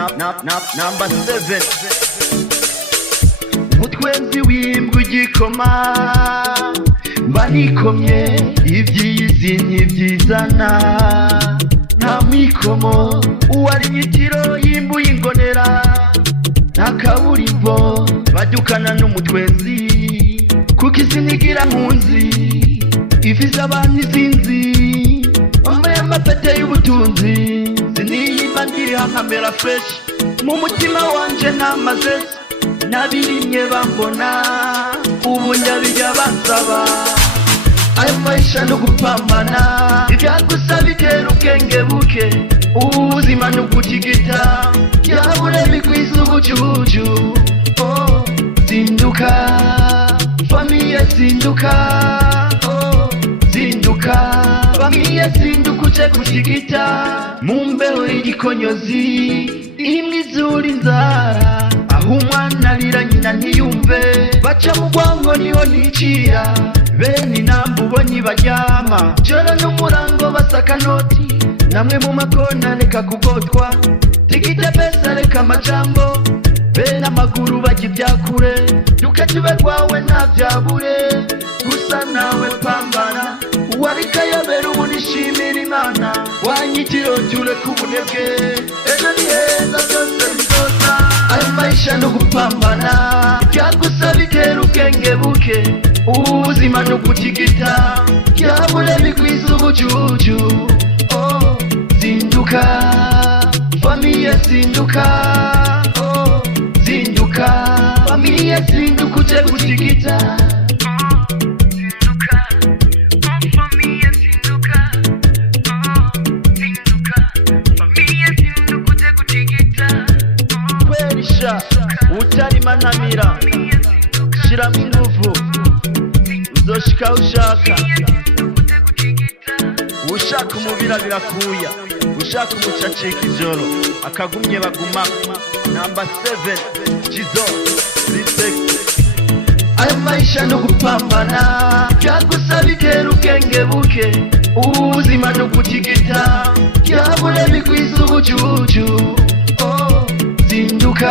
Number 7 Mutwenzi w'imbwa igikoma banikomye iby'izi ntibyizana nta mwikomo uwari nyitiro y'imbu y'ingonera nta kaburimbo badukana n'umutwenzi kuko isi ntigira mpunzi ifize abantu izinzi wambaye amapete y'ubutunzi siniyima ndiha nkamera fresh mu mutima wanje namaze nabirimye bambona ubu ndabijya bansaba ayo maisha no gupambana ibyagusaba bitera ubwenge buke ubuzima no gutigita yabure bigwiza ubucucu oh zinduka familia zinduka oh zinduka familia zinduka uje gutigita mu mbeho y'igikonyozi imwe izura inzara aho umwana arira nyina ntiyumve baca mu bwango niho nicira bene inamba ubonye baryama joro n'umurango basaka noti namwe mu makona reka kugotwa tigite pesa reka amajambo bene amaguru bajya ibyakure dukatube rwawe nta byabure gusa nawe pambana uwarika yabera ubu nishimira imana wanyitiro ture kubunebwe ejo ni heza byose bizoza ayo maisha no gupambana byagusaba bitera ubwenge buke ubuzima no gutigita yabure bigwiza ubucucu oh zinduka familia zinduka oh zinduka familia zinduka uje gutigita utari manamira shiramo ingufu uzoshika ushaka ushaka umubira birakuya ushaka umucacika ijoro akagumye baguma number 7 Jizo respect ayo maisha no gupambana byagusaba bitera ubwenge buke ubuzima no gutigita yabure bigwiza ubucucu oh zinduka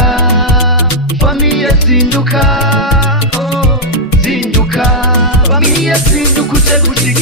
familia zinduka oh zinduka familia zinduka uje gutigita